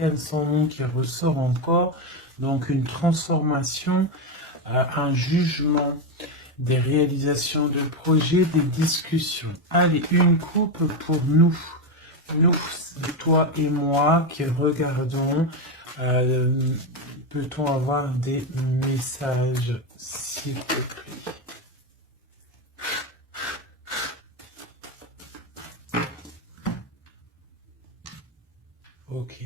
l'arcane sans nom qui ressort encore. Donc une transformation, un jugement, des réalisations de projets, des discussions. Allez, une coupe pour nous. Nous, toi et moi qui regardons. Peut-on avoir des messages, s'il te plaît? Ok.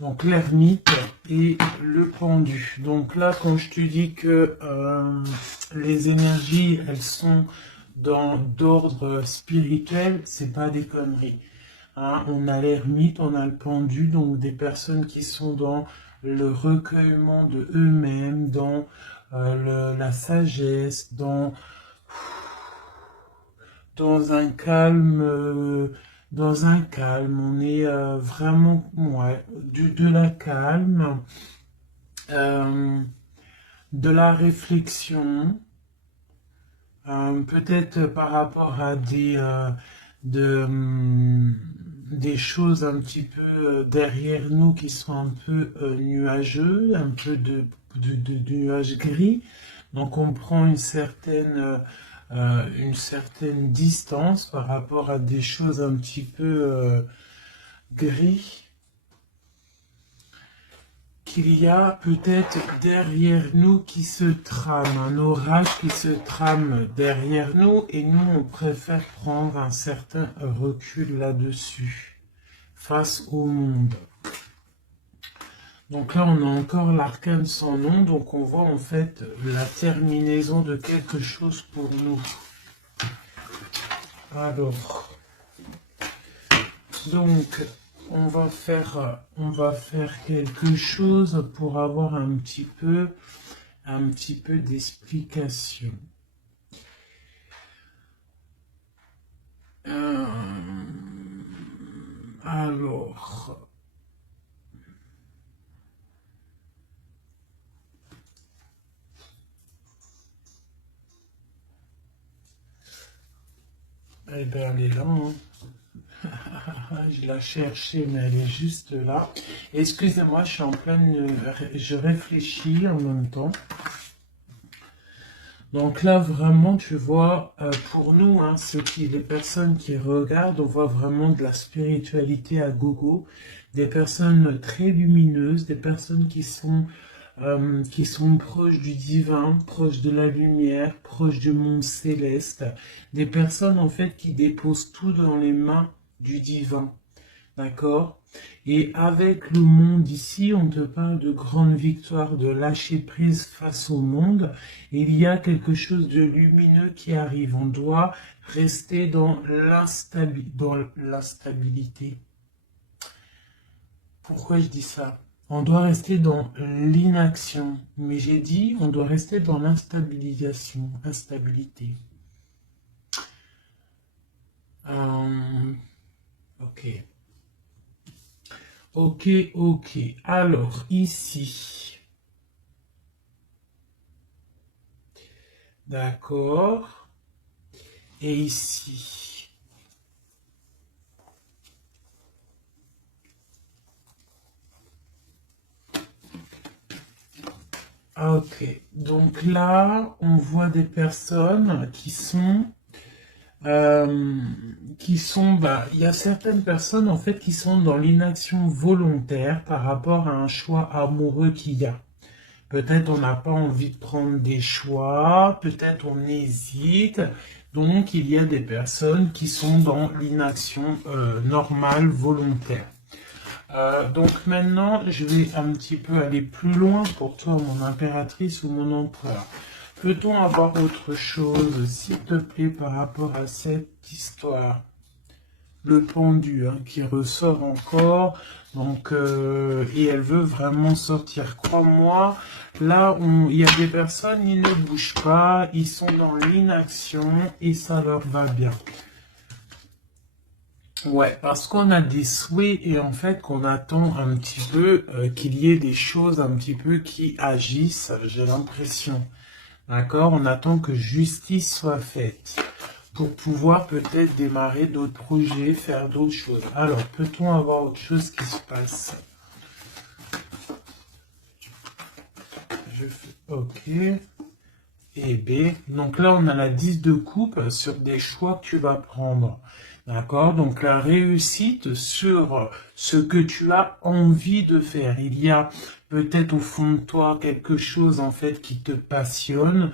Donc l'ermite et le pendu. Donc là, quand je te dis que les énergies, elles sont d'ordre spirituel, c'est pas des conneries. Hein, on a l'ermite, on a le pendu, donc des personnes qui sont dans le recueillement de eux-mêmes, dans la sagesse, dans un calme. Dans un calme, on est vraiment, ouais, de la calme, de la réflexion, peut-être par rapport à des choses un petit peu derrière nous qui sont un peu nuageux, un peu de nuages gris. Donc on prend une certaine distance par rapport à des choses un petit peu gris qu'il y a peut-être derrière nous qui se trame, un orage qui se trame derrière nous et nous on préfère prendre un certain recul là-dessus face au monde. Donc là, on a encore l'arcane sans nom, donc on voit en fait la terminaison de quelque chose pour nous. Alors, donc, on va faire quelque chose pour avoir un petit peu d'explication. Alors. Eh bien, elle est là. Hein. Je la cherchais, mais elle est juste là. Excusez-moi, je suis en pleine... Je réfléchis en même temps. Donc là, vraiment, tu vois, pour nous, hein, les personnes qui regardent, on voit vraiment de la spiritualité à gogo. Des personnes très lumineuses, des personnes qui sont proches du divin, proches de la lumière, proches du monde céleste, des personnes en fait qui déposent tout dans les mains du divin, d'accord? Et avec le monde ici, on te parle de grande victoire, de lâcher prise face au monde. Et il y a quelque chose de lumineux qui arrive. On doit rester dans l'instabilité. Pourquoi je dis ça? On doit rester dans l'inaction. Mais j'ai dit, on doit rester dans instabilité. Ok. Ok. Alors, ici. D'accord. Et ici. Ok. Donc là, on voit des personnes qui sont... il y a certaines personnes en fait qui sont dans l'inaction volontaire par rapport à un choix amoureux qu'il y a. Peut-être on n'a pas envie de prendre des choix, peut-être on hésite. Donc il y a des personnes qui sont dans l'inaction normale, volontaire. Donc maintenant, je vais un petit peu aller plus loin pour toi, mon impératrice ou mon empereur. Peut-on avoir autre chose, s'il te plaît, par rapport à cette histoire? Le pendu hein, qui ressort encore, donc et elle veut vraiment sortir. Crois-moi, là, il y a des personnes, ils ne bougent pas, ils sont dans l'inaction et ça leur va bien. Ouais, parce qu'on a des souhaits et en fait qu'on attend un petit peu qu'il y ait des choses un petit peu qui agissent, j'ai l'impression. D'accord? On attend que justice soit faite pour pouvoir peut-être démarrer d'autres projets, faire d'autres choses. Alors, peut-on avoir autre chose qui se passe? je fais OK. Et B. Donc là, on a la 10 de coupe sur des choix que tu vas prendre. D'accord? Donc la réussite sur ce que tu as envie de faire. Il y a peut-être au fond de toi quelque chose en fait qui te passionne.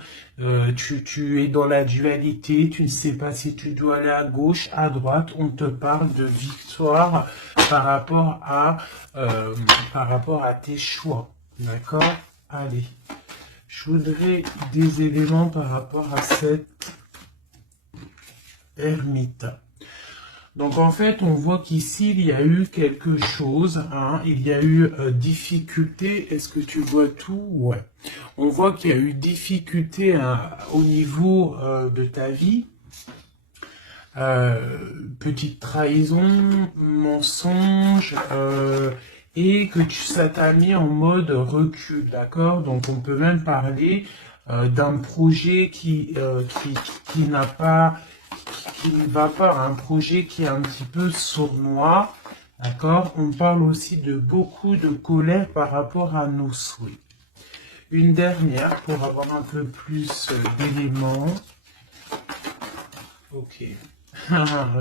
Tu es dans la dualité, tu ne sais pas si tu dois aller à gauche, à droite. On te parle de victoire par rapport à tes choix. D'accord? Allez. Je voudrais des éléments par rapport à cette ermite. Donc en fait, on voit qu'ici, il y a eu quelque chose, hein, il y a eu difficulté. Est-ce que tu vois tout? Ouais. On voit qu'il y a eu difficulté au niveau de ta vie. Petite trahison, mensonge, et que ça t'a mis en mode recul, d'accord? Donc on peut même parler d'un projet qui n'a pas, qui ne va pas, un projet qui est un petit peu sournois, d'accord? On parle aussi de beaucoup de colère par rapport à nos souhaits. Une dernière pour avoir un peu plus d'éléments. Ok.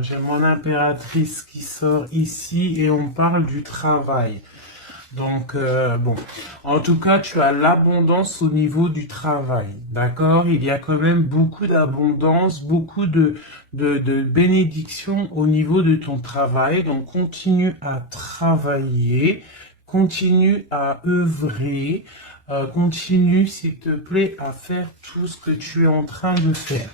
J'ai mon impératrice qui sort ici et on parle du travail. Donc, bon, en tout cas, tu as l'abondance au niveau du travail, d'accord? Il y a quand même beaucoup d'abondance, beaucoup de bénédictions au niveau de ton travail. Donc, continue à travailler, continue à œuvrer, continue, s'il te plaît, à faire tout ce que tu es en train de faire.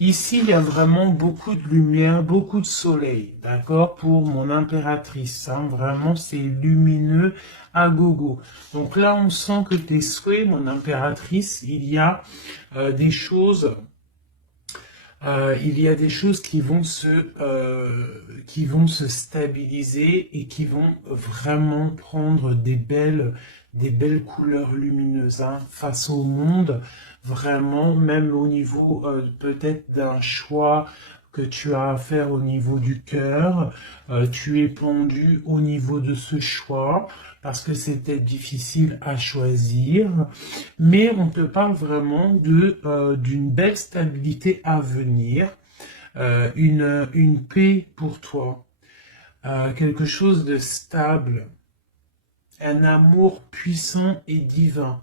Ici, il y a vraiment beaucoup de lumière, beaucoup de soleil, d'accord, pour mon impératrice. Hein, vraiment, c'est lumineux à gogo. Donc là, on sent que tes souhaits, mon impératrice, il y a des choses... il y a des choses qui vont se stabiliser et qui vont vraiment prendre des belles couleurs lumineuses, hein, face au monde, vraiment, même au niveau peut-être d'un choix que tu as à faire au niveau du cœur, tu es pendu au niveau de ce choix, parce que c'était difficile à choisir, mais on te parle vraiment d'une belle stabilité à venir, une paix pour toi, quelque chose de stable, un amour puissant et divin.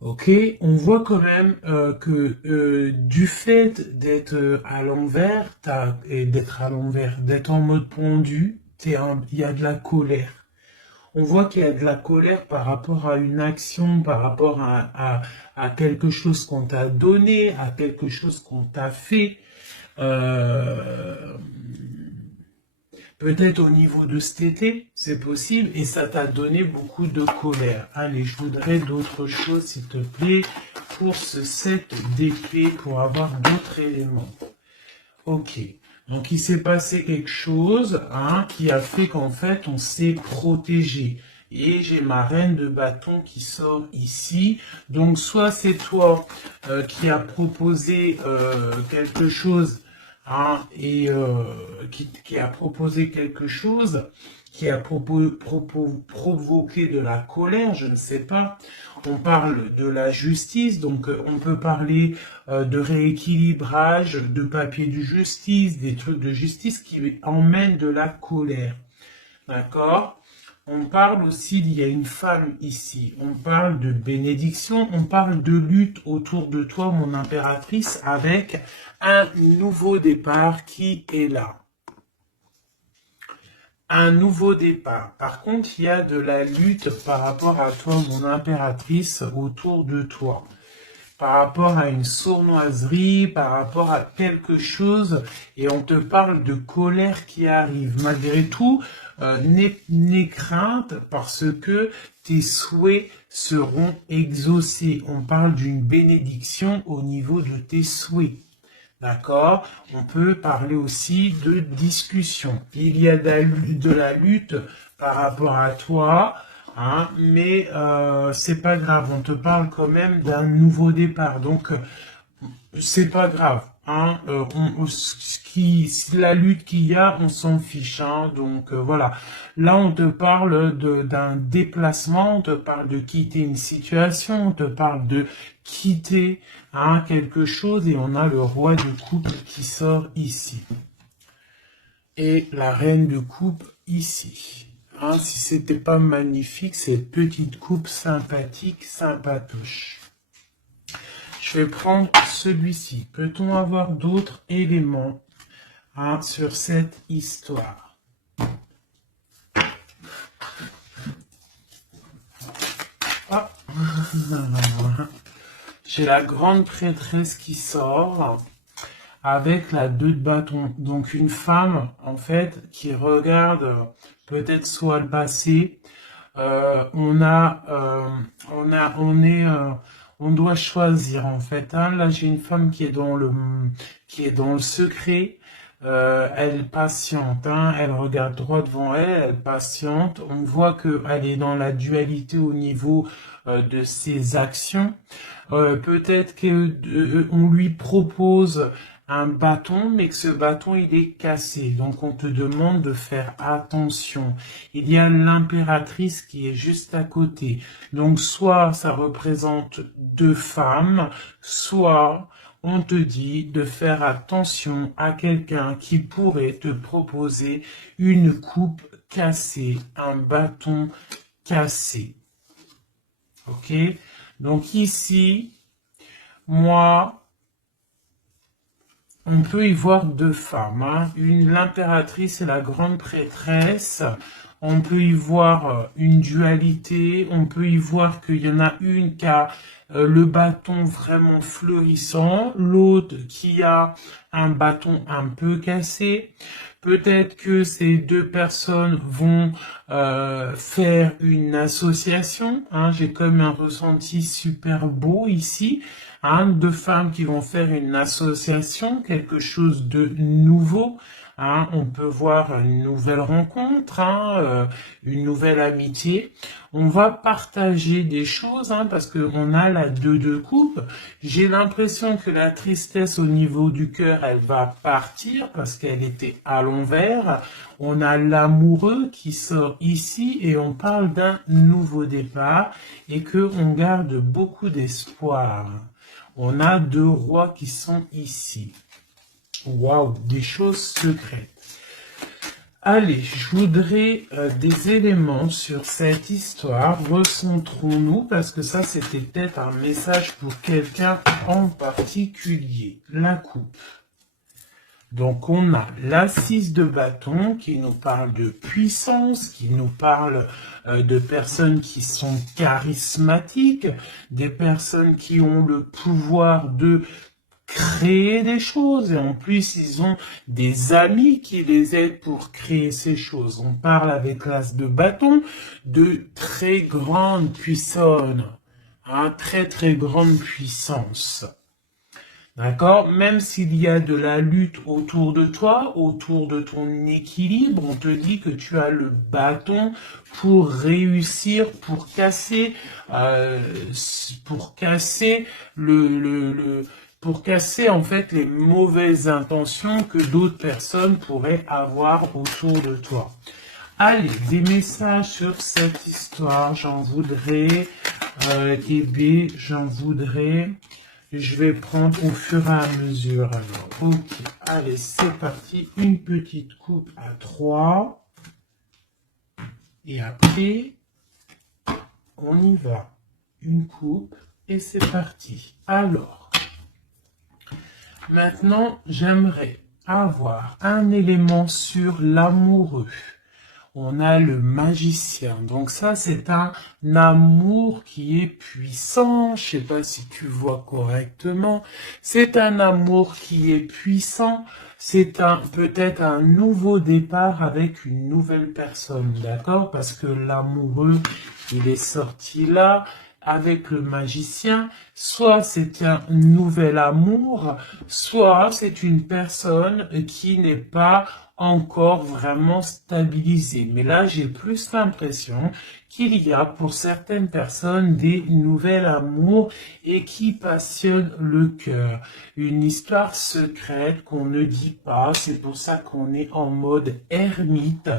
Ok, on voit quand même que du fait d'être à l'envers, d'être en mode pendu, il y a de la colère. On voit qu'il y a de la colère par rapport à une action, par rapport à quelque chose qu'on t'a donné, à quelque chose qu'on t'a fait. Peut-être au niveau de cet été, c'est possible, et ça t'a donné beaucoup de colère. Allez, je voudrais d'autres choses, s'il te plaît, pour ce set d'épée, pour avoir d'autres éléments. Ok, donc il s'est passé quelque chose, hein, qui a fait qu'en fait, on s'est protégé. Et j'ai ma reine de bâton qui sort ici. Donc soit c'est toi qui as proposé quelque chose, hein, et qui a proposé quelque chose, qui a provoqué de la colère, je ne sais pas. On parle de la justice, donc on peut parler de rééquilibrage, de papier de justice, des trucs de justice qui emmènent de la colère. D'accord? On parle aussi, il y a une femme ici, on parle de bénédiction, on parle de lutte autour de toi, mon impératrice, avec un nouveau départ qui est là. Un nouveau départ. Par contre, il y a de la lutte par rapport à toi, mon impératrice, autour de toi. Par rapport à une sournoiserie, par rapport à quelque chose, et on te parle de colère qui arrive. Malgré tout, n'aie crainte parce que tes souhaits seront exaucés. On parle d'une bénédiction au niveau de tes souhaits. D'accord? On peut parler aussi de discussion. Il y a de la lutte par rapport à toi, hein, mais c'est pas grave. On te parle quand même d'un nouveau départ. Donc, c'est pas grave. Hein, la lutte qu'il y a, on s'en fiche. Hein, donc voilà. Là, on te parle d'un déplacement, on te parle de quitter une situation, on te parle de quitter quelque chose, et on a le roi de coupe qui sort ici. Et la reine de coupe ici. Hein, si c'était pas magnifique, cette petite coupe sympathique, sympatoche. Je vais prendre celui-ci. Peut-on avoir d'autres éléments sur cette histoire? Ah. J'ai la grande prêtresse qui sort avec la 2 de bâton. Donc une femme, en fait, qui regarde peut-être soit le passé. On doit choisir, en fait. Hein. Là, j'ai une femme qui est dans le secret. Elle patiente, hein. Elle regarde droit devant elle, elle patiente. On voit qu'elle est dans la dualité au niveau de ses actions. Peut-être qu'on lui propose un bâton, mais que ce bâton, il est cassé. Donc, on te demande de faire attention. Il y a l'impératrice qui est juste à côté. Donc, soit ça représente 2 femmes, soit on te dit de faire attention à quelqu'un qui pourrait te proposer une coupe cassée, un bâton cassé. Ok? Donc ici, moi, on peut y voir 2 femmes, hein. L'impératrice et la grande prêtresse. On peut y voir une dualité, on peut y voir qu'il y en a une qui a le bâton vraiment fleurissant, l'autre qui a un bâton un peu cassé. Peut-être que ces 2 personnes vont faire une association. Hein. J'ai comme un ressenti super beau ici. Hein, 2 femmes qui vont faire une association, quelque chose de nouveau. Hein, on peut voir une nouvelle rencontre, une nouvelle amitié. On va partager des choses parce qu'on a la 2 de coupe. J'ai l'impression que la tristesse au niveau du cœur, elle va partir parce qu'elle était à l'envers. On a l'amoureux qui sort ici et on parle d'un nouveau départ et qu'on garde beaucoup d'espoir. On a 2 rois qui sont ici. Waouh, des choses secrètes. Allez, je voudrais des éléments sur cette histoire. Recentrons-nous, parce que ça, c'était peut-être un message pour quelqu'un en particulier. La coupe. Donc, on a l'assise de bâton qui nous parle de puissance, qui nous parle de personnes qui sont charismatiques, des personnes qui ont le pouvoir de créer des choses, et en plus ils ont des amis qui les aident pour créer ces choses. On parle avec l'as de bâton de très grande puissance, très très grande puissance. D'accord? Même s'il y a de la lutte autour de toi, autour de ton équilibre, on te dit que tu as le bâton pour réussir, pour casser en fait les mauvaises intentions que d'autres personnes pourraient avoir autour de toi. Allez, des messages sur cette histoire, j'en voudrais, j'en voudrais. Je vais prendre au fur et à mesure. Alors, ok, allez, c'est parti. Une petite coupe à 3. Et après, on y va. Une coupe et c'est parti. Alors, maintenant, j'aimerais avoir un élément sur l'amoureux. On a le magicien. Donc ça, c'est un amour qui est puissant. Je sais pas si tu vois correctement. C'est un amour qui est puissant. C'est peut-être un nouveau départ avec une nouvelle personne. D'accord? Parce que l'amoureux, il est sorti là avec le magicien. Soit c'est un nouvel amour, soit c'est une personne qui n'est pas encore vraiment stabilisé. Mais là, j'ai plus l'impression qu'il y a pour certaines personnes des nouvelles amours et qui passionnent le cœur. Une histoire secrète qu'on ne dit pas, c'est pour ça qu'on est en mode ermite,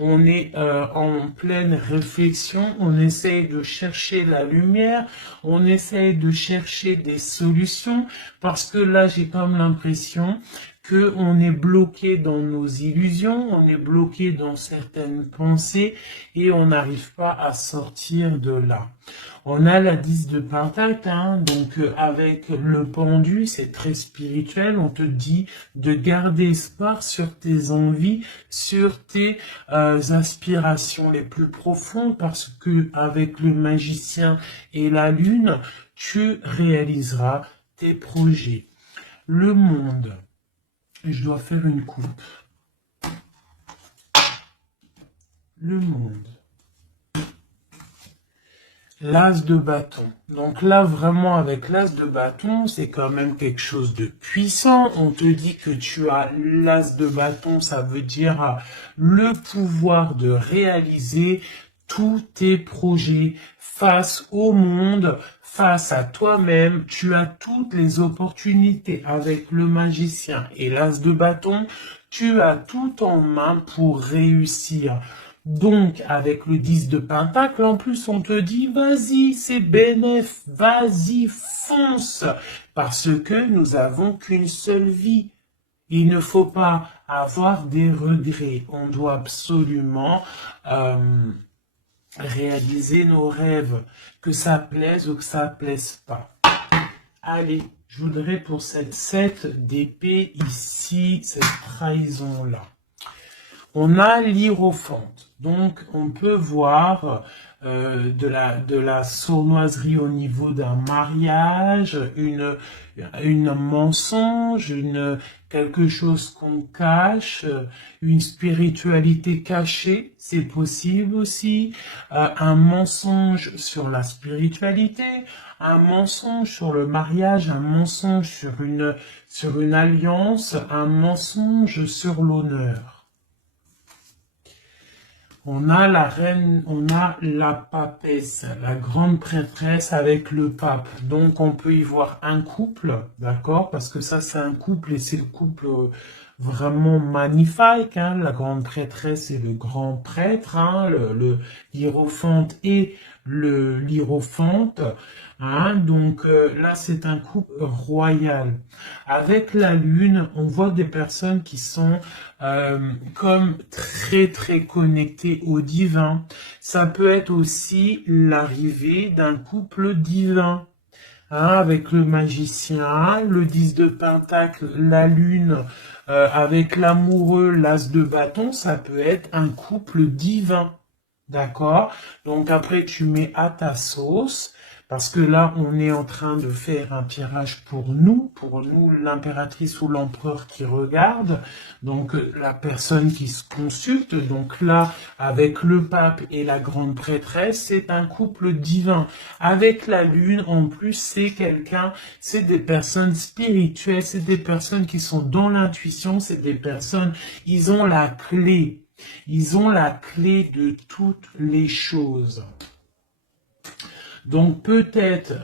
on est en pleine réflexion, on essaye de chercher la lumière, on essaye de chercher des solutions, parce que là j'ai comme l'impression que on est bloqué dans nos illusions, on est bloqué dans certaines pensées et on n'arrive pas à sortir de là. On a la 10 de Pentacle, hein, donc avec le pendu, c'est très spirituel, on te dit de garder espoir sur tes envies, sur tes aspirations les plus profondes, parce que avec le magicien et la lune, tu réaliseras tes projets. Le monde. Je dois faire une coupe. Le monde. L'as de bâton. Donc là, vraiment, avec l'as de bâton, c'est quand même quelque chose de puissant. On te dit que tu as l'as de bâton, ça veut dire le pouvoir de réaliser tous tes projets face au monde, face à toi-même. Tu as toutes les opportunités avec le magicien et l'as de bâton. Tu as tout en main pour réussir. Donc, avec le 10 de Pentacle, en plus, on te dit, vas-y, c'est bénéf, vas-y, fonce, parce que nous avons qu'une seule vie. Il ne faut pas avoir des regrets. On doit absolument réaliser nos rêves, que ça plaise ou que ça plaise pas. Allez, je voudrais pour cette 7 d'épée ici, cette trahison-là. On a l'hiérophante, donc on peut voir de la sournoiserie au niveau d'un mariage, une mensonge, quelque chose qu'on cache, une spiritualité cachée, c'est possible aussi, un mensonge sur la spiritualité, un mensonge sur le mariage, un mensonge sur une alliance, un mensonge sur l'honneur. On a la reine, on a la papesse, la grande prêtresse avec le pape. Donc on peut y voir un couple, d'accord? Parce que ça c'est un couple et c'est le couple vraiment magnifique, hein? La grande prêtresse et le grand prêtre, hein? Le hiérophante et le l'hiérophante. Hein, donc là, c'est un couple royal. Avec la lune, on voit des personnes qui sont comme très très connectées au divin. Ça peut être aussi l'arrivée d'un couple divin. Hein, avec le magicien, le 10 de Pentacle, la lune, avec l'amoureux, l'as de bâton, ça peut être un couple divin. D'accord? Donc après, tu mets à ta sauce. Parce que là, on est en train de faire un tirage pour nous l'impératrice ou l'empereur qui regarde, donc la personne qui se consulte. Donc là, avec le pape et la grande prêtresse, c'est un couple divin. Avec la lune, en plus, c'est des personnes spirituelles, c'est des personnes qui sont dans l'intuition, c'est des personnes, ils ont la clé. Ils ont la clé de toutes les choses. Donc peut-être,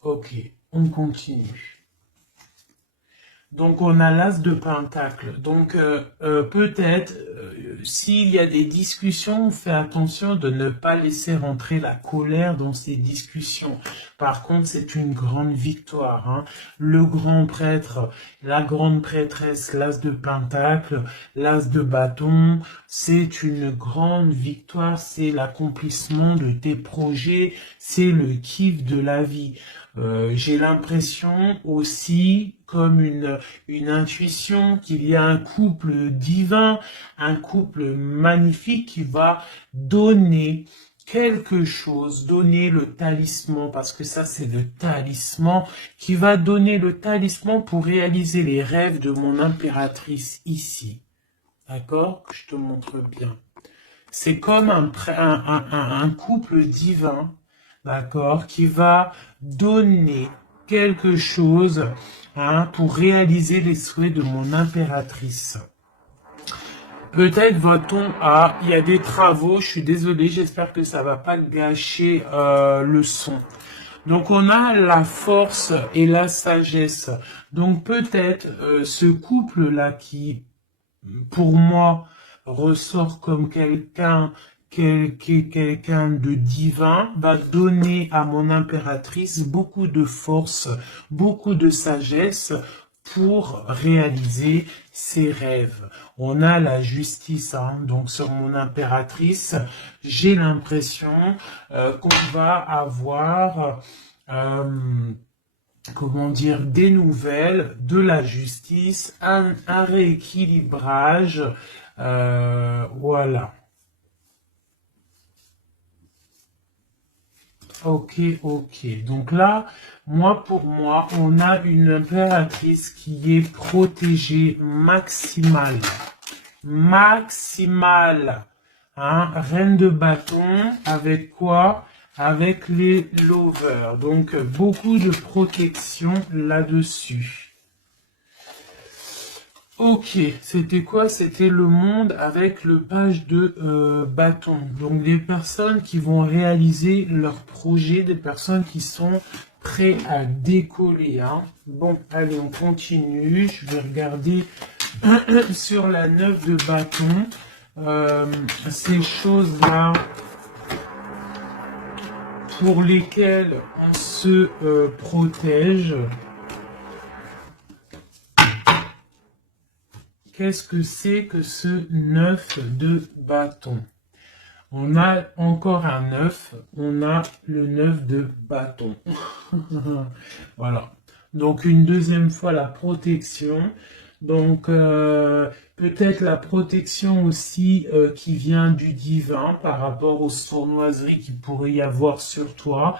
ok, on continue. Donc on a l'as de pentacle. Donc peut-être s'il y a des discussions, fais attention de ne pas laisser rentrer la colère dans ces discussions. Par contre, c'est une grande victoire. Hein. Le grand prêtre, la grande prêtresse, l'as de pentacle, l'as de bâton, c'est une grande victoire. C'est l'accomplissement de tes projets, c'est le kiff de la vie. J'ai l'impression aussi, comme une intuition, qu'il y a un couple divin, un couple magnifique qui va donner quelque chose, donner le talisman, parce que ça c'est le talisman, qui va donner le talisman pour réaliser les rêves de mon impératrice ici. D'accord? Je te montre bien. C'est comme un couple divin, d'accord, qui va donner quelque chose hein, pour réaliser les souhaits de mon impératrice. Peut-être va-t-on à... Il y a des travaux, je suis désolé, j'espère que ça va pas gâcher le son. Donc on a la force et la sagesse. Donc peut-être ce couple-là qui, pour moi, ressort comme quelqu'un de divin, va donner à mon impératrice beaucoup de force, beaucoup de sagesse pour réaliser ses rêves. On a la justice, hein, donc sur mon impératrice, j'ai l'impression qu'on va avoir comment dire, des nouvelles, de la justice, un rééquilibrage, voilà. Ok, ok. Donc là, pour moi, on a une impératrice qui est protégée maximale. Maximale. Hein? Reine de bâton, avec quoi? Avec les lovers. Donc, beaucoup de protection là-dessus. Ok, c'était quoi? C'était le monde avec le page de bâton. Donc des personnes qui vont réaliser leur projet, des personnes qui sont prêtes à décoller. Hein. Bon, allez, on continue. Je vais regarder sur la 9 de bâton. Ces choses-là pour lesquelles on se protège. Qu'est-ce que c'est que ce 9 de bâton? On a encore un 9, on a le 9 de bâton. Voilà. Donc une deuxième fois la protection. Donc peut-être la protection aussi qui vient du divin par rapport aux sournoiseries qu'il pourrait y avoir sur toi.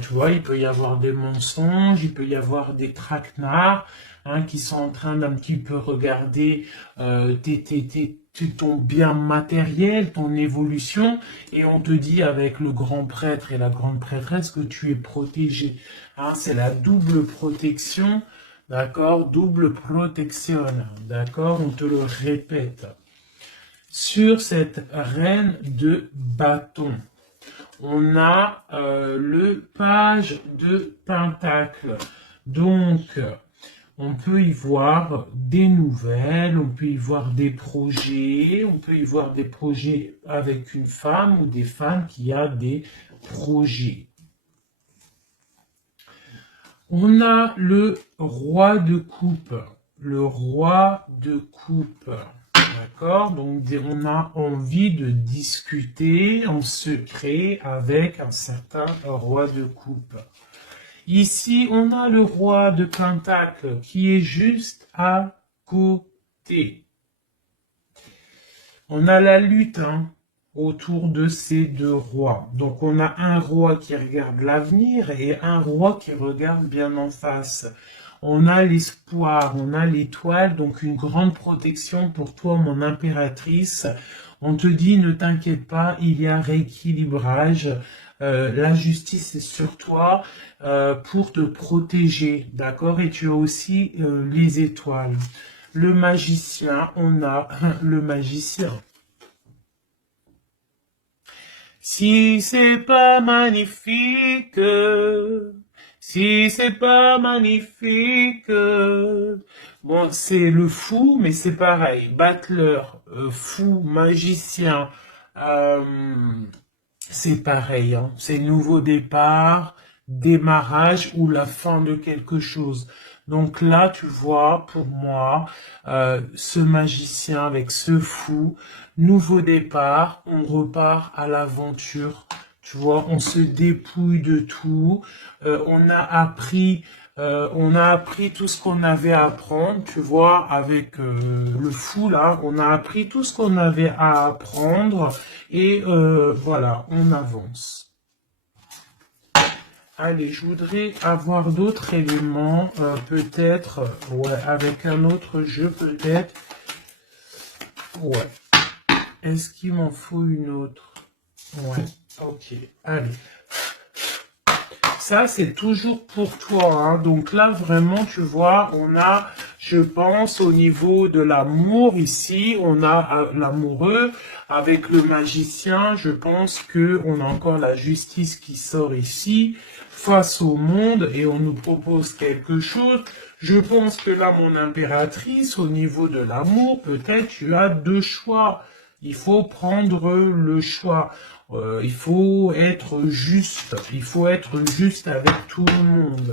Tu vois, il peut y avoir des mensonges, il peut y avoir des traquenards. Hein, qui sont en train d'un petit peu regarder ton bien matériel, ton évolution, et on te dit avec le grand prêtre et la grande prêtresse que tu es protégé. Hein, c'est la double protection, d'accord? Double protection, d'accord? On te le répète. Sur cette reine de bâton, on a le page de pentacle. Donc, on peut y voir des nouvelles, on peut y voir des projets, on peut y voir des projets avec une femme ou des femmes qui a des projets. On a le roi de coupe, le roi de coupe, d'accord? Donc on a envie de discuter en secret avec un certain roi de coupe. Ici, on a le roi de pentacle qui est juste à côté. On a la lutte autour de ces deux rois. Donc, on a un roi qui regarde l'avenir et un roi qui regarde bien en face. On a l'espoir, on a l'étoile, donc une grande protection pour toi, mon impératrice. On te dit, ne t'inquiète pas, il y a rééquilibrage. La justice est sur toi pour te protéger, d'accord? Et tu as aussi les étoiles. Le magicien, on a le magicien. Si c'est pas magnifique, si c'est pas magnifique, bon, c'est le fou, mais c'est pareil. Battleur, fou, magicien, c'est pareil, hein. C'est nouveau départ, démarrage ou la fin de quelque chose. Donc là, tu vois, pour moi, ce magicien avec ce fou, nouveau départ, on repart à l'aventure. Tu vois, on se dépouille de tout. On a appris tout ce qu'on avait à apprendre, tu vois, avec le fou là, on a appris tout ce qu'on avait à apprendre et voilà, on avance. Allez, je voudrais avoir d'autres éléments, peut-être, ouais, avec un autre jeu peut-être. Ouais. Est-ce qu'il m'en faut une autre? Ouais, ok, allez. ça, c'est toujours pour toi. Hein. Donc là, vraiment, tu vois, on a, je pense, au niveau de l'amour ici, on a l'amoureux avec le magicien. Je pense que on a encore la justice qui sort ici face au monde et on nous propose quelque chose. Je pense que là, mon impératrice, au niveau de l'amour, peut-être tu as deux choix. Il faut prendre le choix. Il faut être juste. Il faut être juste avec tout le monde.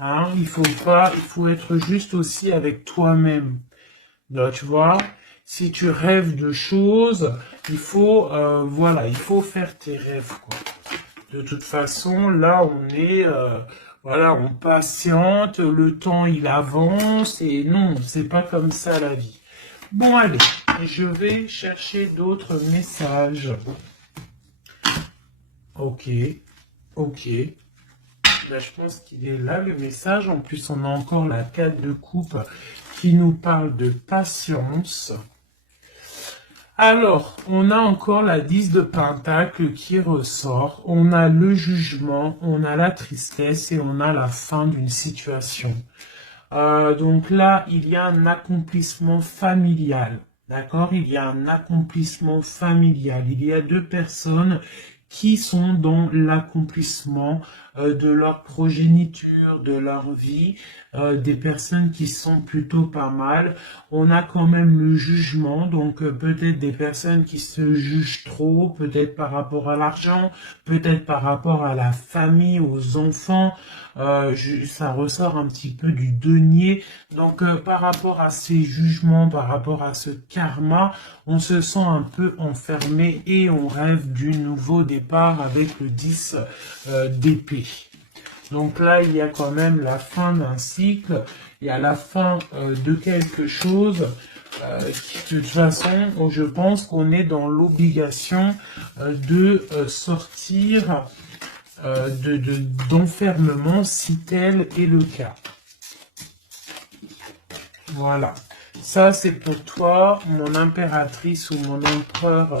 Hein? Il faut être juste aussi avec toi-même. Donc, tu vois, si tu rêves de choses, il faut, voilà, il faut faire tes rêves, quoi. De toute façon, là, on est, voilà, on patiente, le temps, il avance, et non, c'est pas comme ça la vie. Bon, allez, je vais chercher d'autres messages. Ok, ok. Là, je pense qu'il est là, le message. En plus, on a encore la 4 de coupe qui nous parle de patience. Alors, on a encore la 10 de pentacle qui ressort. On a le jugement, on a la tristesse et on a la fin d'une situation. Donc là, il y a un accomplissement familial. D'accord? Il y a un accomplissement familial. Il y a deux personnes qui sont dans l'accomplissement de leur progéniture, de leur vie, des personnes qui sont plutôt pas mal. On a quand même le jugement, donc peut-être des personnes qui se jugent trop, peut-être par rapport à l'argent, peut-être par rapport à la famille, aux enfants. Ça ressort un petit peu du denier. Donc par rapport à ces jugements, par rapport à ce karma, on se sent un peu enfermé et on rêve du nouveau départ avec le 10 d'épée. Donc là, il y a quand même la fin d'un cycle, il y a la fin de quelque chose. De toute façon, je pense qu'on est dans l'obligation de sortir d'enfermement si tel est le cas. Voilà. Ça, c'est pour toi, mon impératrice ou mon empereur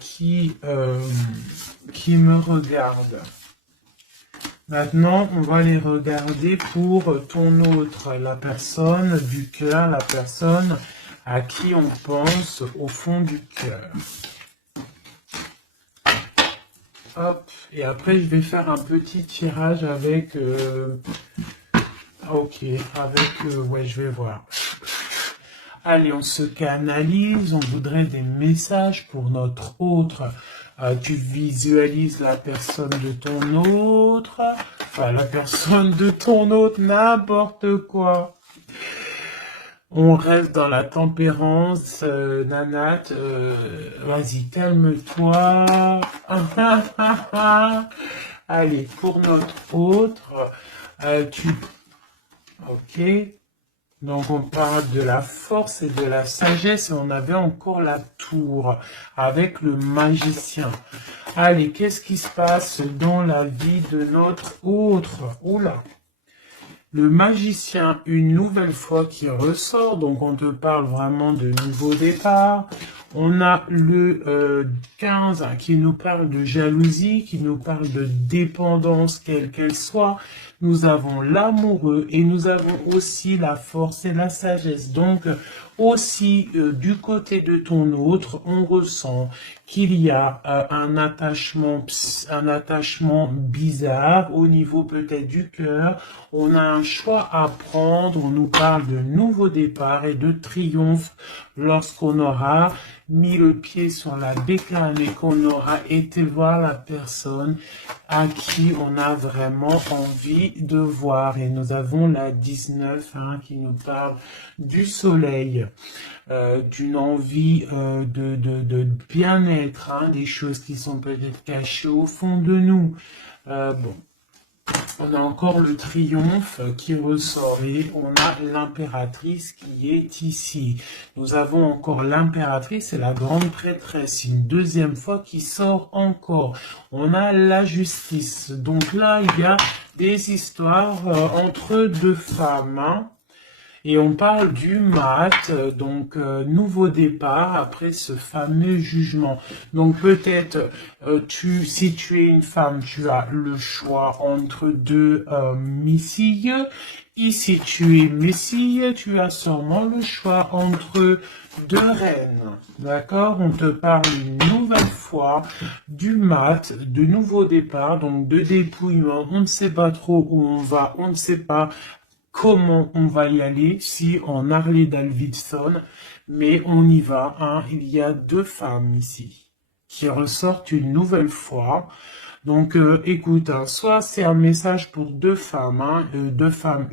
qui me regarde. Maintenant, on va les regarder pour ton autre, la personne du cœur, la personne à qui on pense au fond du cœur. Hop, et après je vais faire un petit tirage avec... ok, avec... ouais, je vais voir. Allez, on se canalise, on voudrait des messages pour notre autre. Tu visualises la personne de ton autre, enfin la personne de ton autre, n'importe quoi. On reste dans la tempérance, Nanat, vas-y, calme-toi. Allez, pour notre autre, ok. Donc on parle de la force et de la sagesse et on avait encore la tour avec le magicien. Allez, qu'est-ce qui se passe dans la vie de notre autre? Oula! Le magicien, une nouvelle fois qui ressort, donc on te parle vraiment de nouveau départ. On a le 15 qui nous parle de jalousie, qui nous parle de dépendance, quelle qu'elle soit. Nous avons l'amoureux et nous avons aussi la force et la sagesse. Donc, aussi, du côté de ton autre, on ressent qu'il y a un attachement bizarre au niveau peut-être du cœur. On a un choix à prendre. On nous parle de nouveau départ et de triomphe lorsqu'on aura mis le pied sur la bécane et qu'on aura été voir la personne à qui on a vraiment envie de voir. Et nous avons la 19 qui nous parle du soleil, d'une envie de bien-être, des choses qui sont peut-être cachées au fond de nous. Bon. On a encore le triomphe qui ressort et on a l'impératrice qui est ici. Nous avons encore l'impératrice et la grande prêtresse, une deuxième fois qui sort encore. On a la justice. Donc là, il y a des histoires entre deux femmes. Et on parle du mat, donc nouveau départ après ce fameux jugement. Donc peut-être, si tu es une femme, tu as le choix entre deux missiles. Et si tu es missile, tu as sûrement le choix entre deux reines. D'accord? On te parle une nouvelle fois du mat, de nouveau départ, donc de dépouillement. On ne sait pas trop où on va, on ne sait pas comment on va y aller si on Harley Davidson, mais on y va, hein. Il y a deux femmes ici qui ressortent une nouvelle fois. Donc écoute, hein, soit c'est un message pour deux femmes, hein,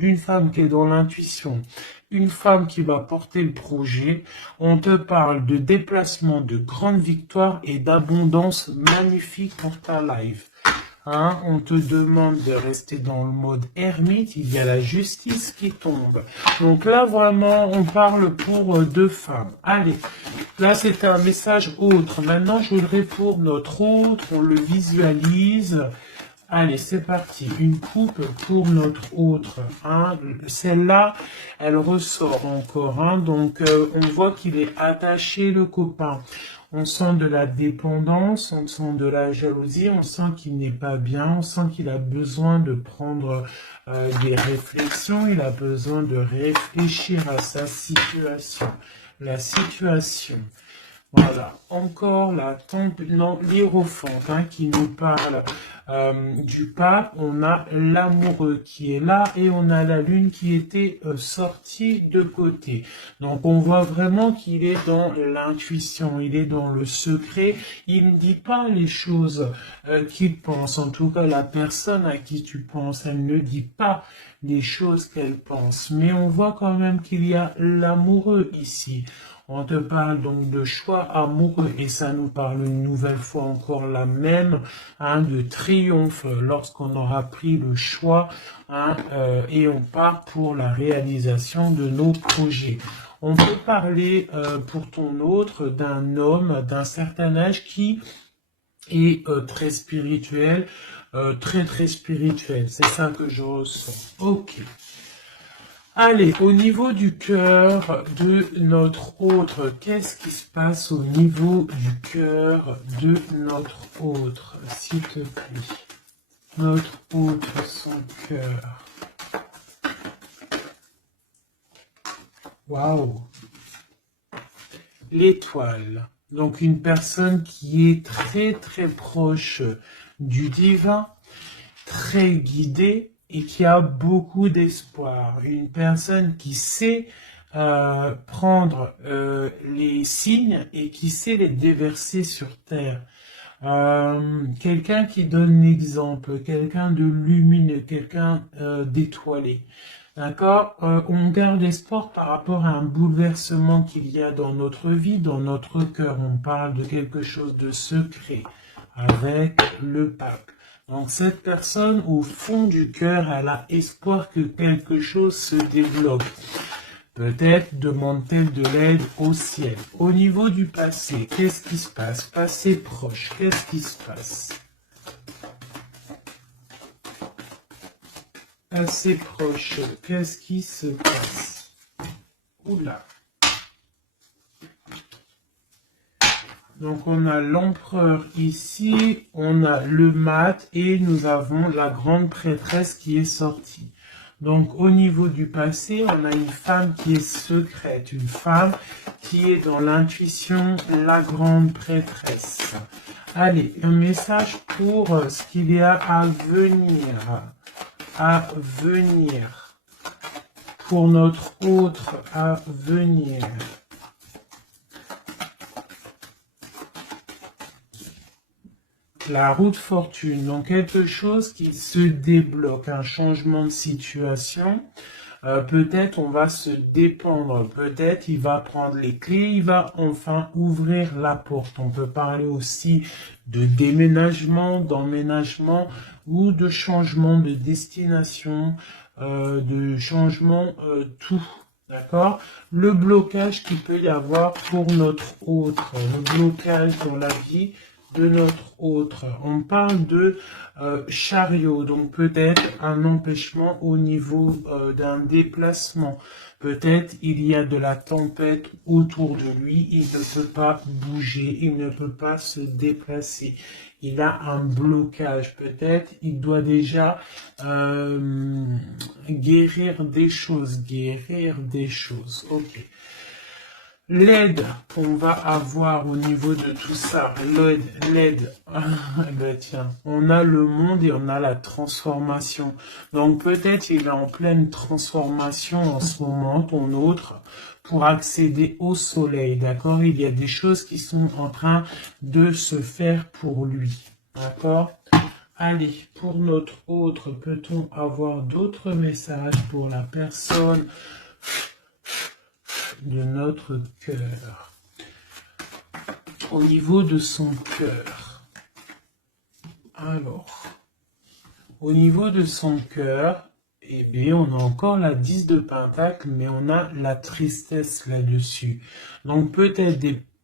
une femme qui est dans l'intuition, une femme qui va porter le projet. On te parle de déplacement, de grande victoire et d'abondance magnifique pour ta life. Hein, on te demande de rester dans le mode ermite, il y a la justice qui tombe. Donc là, vraiment, on parle pour deux femmes. Allez, là, c'était un message autre. Maintenant, je voudrais pour notre autre, on le visualise. Allez, c'est parti. Une coupe pour notre autre. Hein. Celle-là, elle ressort encore. Hein. Donc, on voit qu'il est attaché, le copain. On sent de la dépendance, on sent de la jalousie, on sent qu'il n'est pas bien, on sent qu'il a besoin de prendre des réflexions, il a besoin de réfléchir à sa situation. La situation. Voilà, encore la temple, non, l'hiérophante, hein, qui nous parle du pape. On a l'amoureux qui est là et on a la lune qui était sortie de côté. Donc on voit vraiment qu'il est dans l'intuition, il est dans le secret. Il ne dit pas les choses qu'il pense. En tout cas, la personne à qui tu penses, elle ne dit pas les choses qu'elle pense. Mais on voit quand même qu'il y a l'amoureux ici. On te parle donc de choix amoureux et ça nous parle une nouvelle fois encore la même, hein, de triomphe lorsqu'on aura pris le choix, hein, et on part pour la réalisation de nos projets. On peut parler pour ton autre d'un homme d'un certain âge qui est très spirituel, très spirituel. C'est ça que je ressens. Ok. Allez, au niveau du cœur de notre autre, qu'est-ce qui se passe au niveau du cœur de notre autre, s'il te plaît? Notre autre, son cœur. Waouh! L'étoile. Donc une personne qui est très proche du divin, très guidée, et qui a beaucoup d'espoir. Une personne qui sait prendre les signes et qui sait les déverser sur terre. Quelqu'un qui donne l'exemple, quelqu'un de lumineux, quelqu'un d'étoilé. D'accord? On garde espoir par rapport à un bouleversement qu'il y a dans notre vie, dans notre cœur. On parle de quelque chose de secret avec le pape. Donc cette personne, au fond du cœur, elle a espoir que quelque chose se développe. Peut-être demande-t-elle de l'aide au ciel. Au niveau du passé, qu'est-ce qui se passe? Passé proche, qu'est-ce qui se passe? Passé proche, qu'est-ce qui se passe? Oula. Donc on a l'empereur ici, on a le mat et nous avons la grande prêtresse qui est sortie. Donc au niveau du passé, on a une femme qui est secrète, une femme qui est dans l'intuition, la grande prêtresse. Allez, un message pour ce qu'il y a à venir, pour notre autre à venir. La roue de fortune, donc quelque chose qui se débloque, un changement de situation. Peut-être on va se dépendre, peut-être il va prendre les clés, il va enfin ouvrir la porte. On peut parler aussi de déménagement, d'emménagement ou de changement de destination, de changement tout. D'accord? Le blocage qu'il peut y avoir pour notre autre, le blocage dans la vie de notre autre. On parle de chariot, donc peut-être un empêchement au niveau d'un déplacement. Peut-être il y a de la tempête autour de lui, il ne peut pas bouger, il ne peut pas se déplacer. Il a un blocage, peut-être il doit déjà guérir des choses, ok. L'aide qu'on va avoir au niveau de tout ça, l'aide, ben tiens, on a le monde et on a la transformation. Donc peut-être il est en pleine transformation en ce moment, ton autre, pour accéder au soleil, d'accord? Il y a des choses qui sont en train de se faire pour lui, d'accord? Allez, pour notre autre, peut-on avoir d'autres messages pour la personne de notre cœur? Au niveau de son cœur. Alors, au niveau de son cœur, eh bien, on a encore la 10 de Pentacle, mais on a la tristesse là-dessus. Donc, peut-être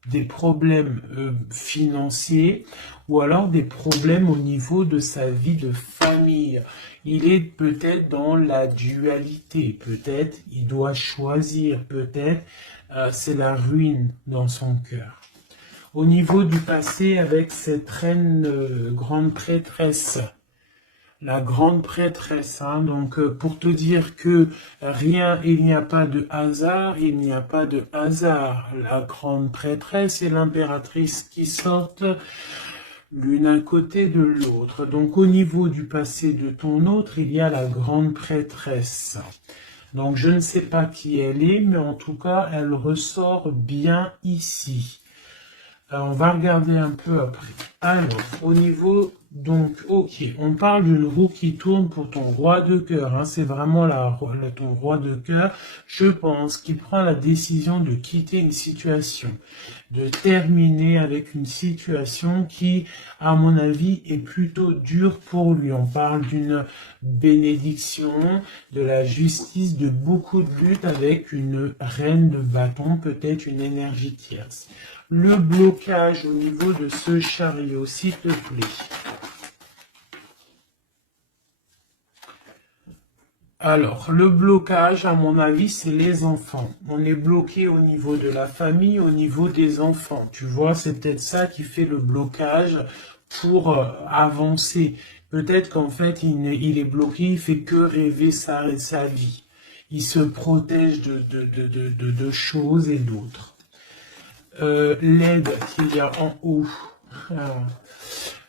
des problèmes financiers ou alors des problèmes au niveau de sa vie de famille. Il est peut-être dans la dualité, peut-être il doit choisir, peut-être c'est la ruine dans son cœur. Au niveau du passé avec cette reine grande prêtresse, la grande prêtresse, hein, donc pour te dire que rien, il n'y a pas de hasard, il n'y a pas de hasard. La grande prêtresse et l'impératrice qui sortent l'une à côté de l'autre. Donc au niveau du passé de ton autre, il y a la grande prêtresse. Donc je ne sais pas qui elle est, mais en tout cas, elle ressort bien ici. On va regarder un peu après. Alors, au niveau, donc, ok, on parle d'une roue qui tourne pour ton roi de cœur. Hein, c'est vraiment ton roi de cœur, je pense, qui prend la décision de quitter une situation, de terminer avec une situation qui, à mon avis, est plutôt dure pour lui. On parle d'une bénédiction, de la justice, de beaucoup de luttes avec une reine de bâton, peut-être une énergie tierce. Le blocage au niveau de ce chariot, s'il te plaît. Alors, le blocage, à mon avis, c'est les enfants. On est bloqué au niveau de la famille, au niveau des enfants. Tu vois, c'est peut-être ça qui fait le blocage pour avancer. Peut-être qu'en fait, il est bloqué, il fait que rêver sa vie. Il se protège de choses et d'autres. L'aide qu'il y a en haut,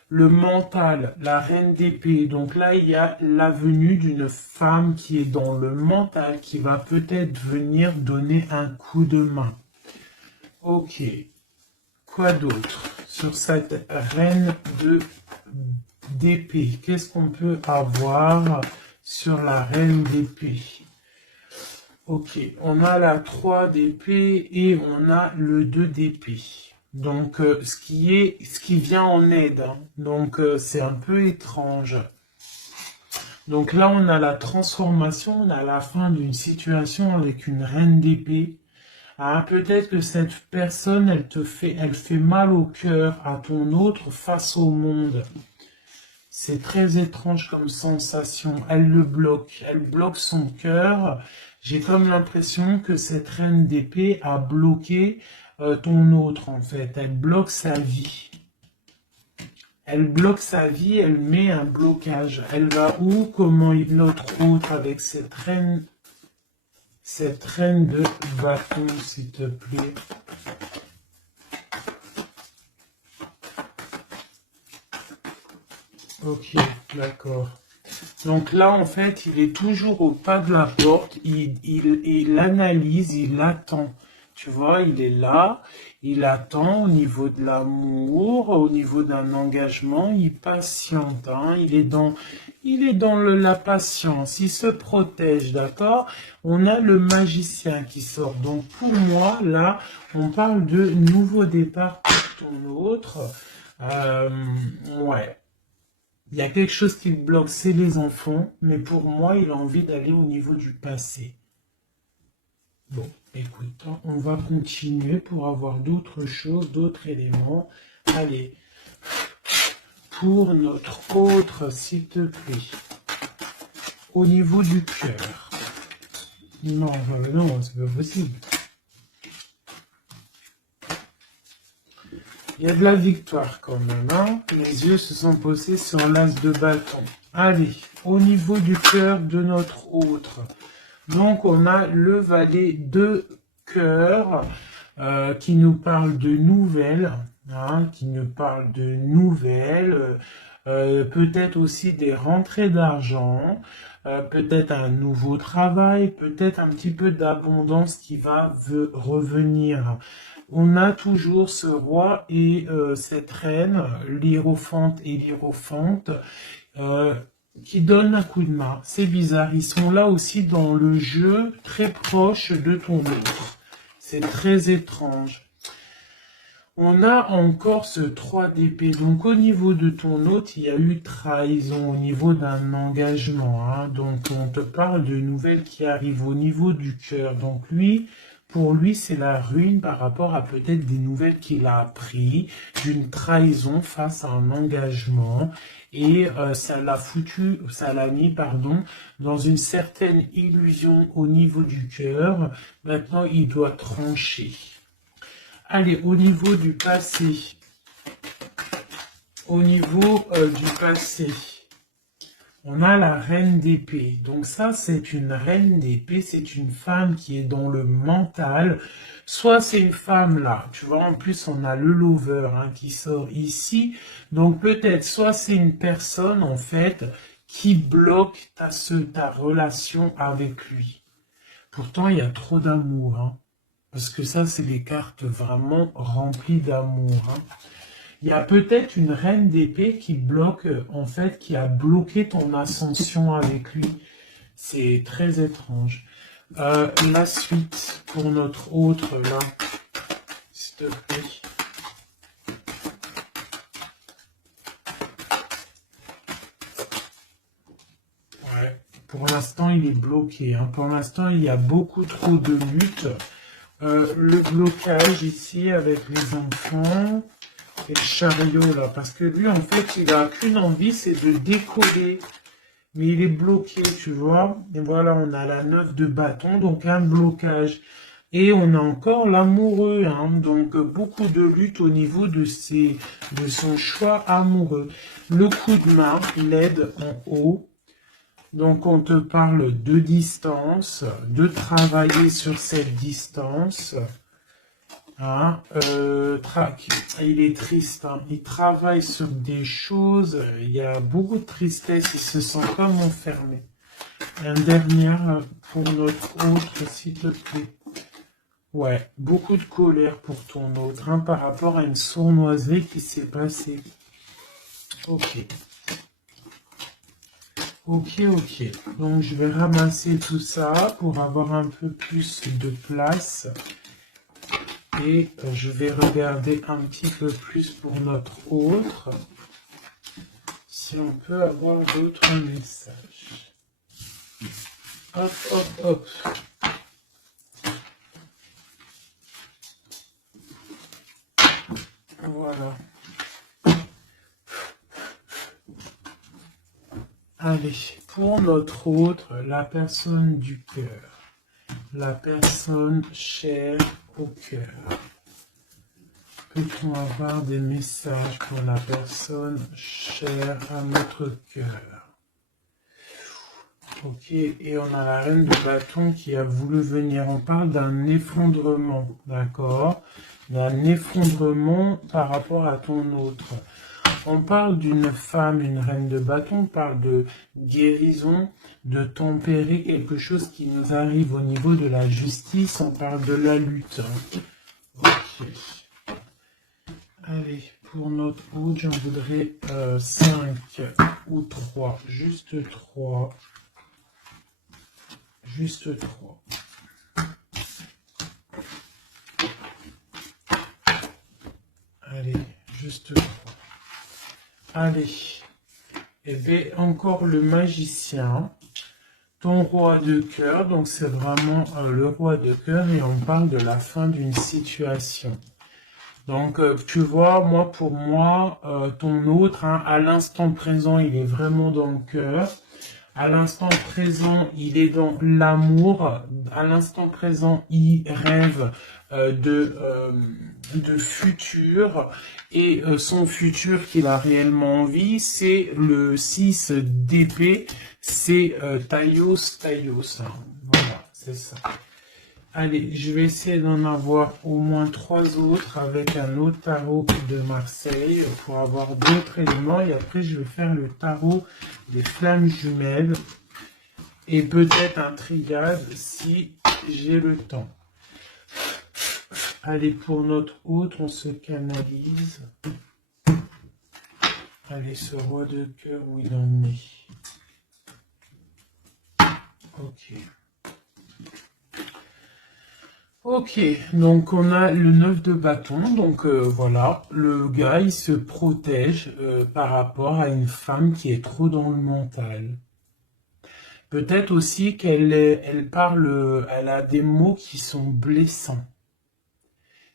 le mental, la reine d'épée. Donc là, il y a la venue d'une femme qui est dans le mental, qui va peut-être venir donner un coup de main. Ok. Quoi d'autre sur cette reine d'épée? Qu'est-ce qu'on peut avoir sur la reine d'épée? Ok, on a la 3 d'épée et on a le 2 d'épée. Donc, ce qui vient en aide. Hein. Donc, c'est un peu étrange. Donc là, on a la transformation, on a la fin d'une situation avec une reine d'épée. Ah, peut-être que cette personne, elle fait mal au cœur à ton autre face au monde. C'est très étrange comme sensation. Elle bloque son cœur. J'ai comme l'impression que cette reine d'épée a bloqué ton autre en fait. Elle bloque sa vie. Elle bloque sa vie, elle met un blocage. Elle va où? Comment notre autre avec cette reine de bâton, s'il te plaît. Ok, d'accord. Donc là, en fait, il est toujours au pas de la porte, il analyse, il attend. Tu vois, il est là, il attend au niveau de l'amour, au niveau d'un engagement, il patiente, hein, il est dans la patience, il se protège, d'accord? On a le magicien qui sort. Donc pour moi, là, on parle de nouveau départ pour ton autre. Ouais. Il y a quelque chose qui le bloque, c'est les enfants, mais pour moi, il a envie d'aller au niveau du passé. Bon, écoute, on va continuer pour avoir d'autres choses, d'autres éléments. Allez, pour notre autre, s'il te plaît. Au niveau du cœur. Non, non, c'est pas possible. Il y a de la victoire quand même, hein. Les yeux se sont posés sur l'as de bâton. Allez, au niveau du cœur de notre autre. Donc, on a le valet de cœur qui nous parle de nouvelles, hein, peut-être aussi des rentrées d'argent, peut-être un nouveau travail, peut-être un petit peu d'abondance qui va revenir. On a toujours ce roi et cette reine, l'hiérophante et l'hiérophante, qui donnent un coup de main. C'est bizarre, ils sont là aussi dans le jeu, très proche de ton autre. C'est très étrange. On a encore ce 3 d'épée. Donc au niveau de ton hôte, il y a eu trahison au niveau d'un engagement, hein. Donc on te parle de nouvelles qui arrivent au niveau du cœur. Donc lui, pour lui, c'est la ruine par rapport à peut-être des nouvelles qu'il a appris, d'une trahison face à un engagement. Et ça l'a mis, pardon, dans une certaine illusion au niveau du cœur. Maintenant, il doit trancher. Allez, au niveau du passé. Au niveau du passé. On a la reine d'épée. Donc ça, c'est une reine d'épée, c'est une femme qui est dans le mental. Soit c'est une femme là, tu vois, en plus on a le lover hein, qui sort ici. Donc peut-être, soit c'est une personne en fait qui bloque ta relation avec lui. Pourtant, il y a trop d'amour. Hein, parce que ça, c'est des cartes vraiment remplies d'amour. Hein. Il y a peut-être une reine d'épée qui bloque, en fait, qui a bloqué ton ascension avec lui. C'est très étrange. La suite pour notre autre, là, s'il te plaît. Ouais, pour l'instant, il est bloqué. Hein. Pour l'instant, il y a beaucoup trop de luttes. Le blocage ici avec les enfants. Et le chariot là, parce que lui en fait il a qu'une envie, c'est de décoller, mais il est bloqué, tu vois. Et voilà, on a la 9 de bâton, donc un blocage. Et on a encore l'amoureux, hein, donc beaucoup de lutte au niveau de son choix amoureux. Le coup de main, l'aide en haut. Donc on te parle de distance, de travailler sur cette distance. Hein, il est triste, hein. Il travaille sur des choses, il y a beaucoup de tristesse, il se sent comme enfermé. Un dernier pour notre autre, s'il te plaît. Ouais, beaucoup de colère pour ton autre, hein, par rapport à une sournoiserie qui s'est passée. Ok. Ok. Donc je vais ramasser tout ça pour avoir un peu plus de place. Et je vais regarder un petit peu plus pour notre autre, si on peut avoir d'autres messages. Hop. Voilà. Allez, pour notre autre, la personne du cœur. La personne chère au cœur. Peut-on avoir des messages pour la personne chère à notre cœur? Ok, et on a la reine de bâton qui a voulu venir. On parle d'un effondrement, d'accord? D'un effondrement par rapport à ton autre. On parle d'une femme, une reine de bâton, on parle de guérison, de tempérer quelque chose qui nous arrive au niveau de la justice, on parle de la lutte. Ok. Allez, pour notre autre, j'en voudrais 5 ou 3, juste 3. Juste 3. Allez, juste 3. Allez, et bien encore le magicien, ton roi de cœur, donc c'est vraiment le roi de cœur et on parle de la fin d'une situation. Donc, tu vois, moi, pour moi, ton autre, hein, à l'instant présent, il est vraiment dans le cœur. À l'instant présent, il est dans l'amour. À l'instant présent, il rêve de futur. Et son futur qu'il a réellement envie, c'est le 6 d'épée. C'est Taios, Taios. Voilà, c'est ça. Allez, je vais essayer d'en avoir au moins 3 autres avec un autre tarot de Marseille pour avoir d'autres éléments. Et après, je vais faire le tarot des flammes jumelles et peut-être un triade si j'ai le temps. Allez, pour notre autre, on se canalise. Allez, ce roi de cœur, où il en est. Ok. Ok, donc on a le 9 de bâton, donc voilà, le gars il se protège par rapport à une femme qui est trop dans le mental. Peut-être aussi elle parle, elle a des mots qui sont blessants.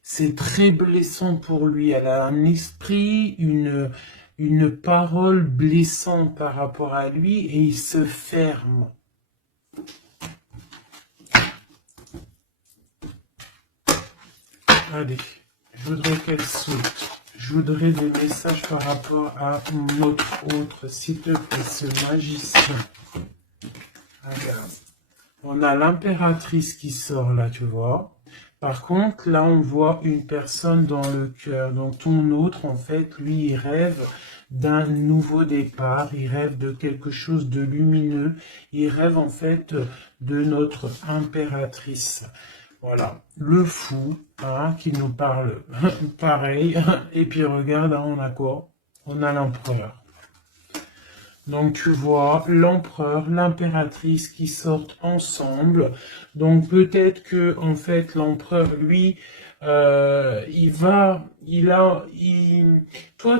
C'est très blessant pour lui, elle a un esprit, une parole blessante par rapport à lui et il se ferme. Allez, je voudrais qu'elle saute. Je voudrais des messages par rapport à notre autre, s'il te plaît, ce magicien. Regarde. On a l'impératrice qui sort là, tu vois. Par contre, là, on voit une personne dans le cœur. Donc, ton autre, en fait, lui, il rêve d'un nouveau départ. Il rêve de quelque chose de lumineux. Il rêve, en fait, de notre impératrice. Voilà, le fou, hein, qui nous parle pareil. Et puis regarde, hein, on a quoi? On a l'empereur. Donc tu vois l'empereur, l'impératrice qui sortent ensemble. Donc peut-être que en fait l'empereur, lui, toi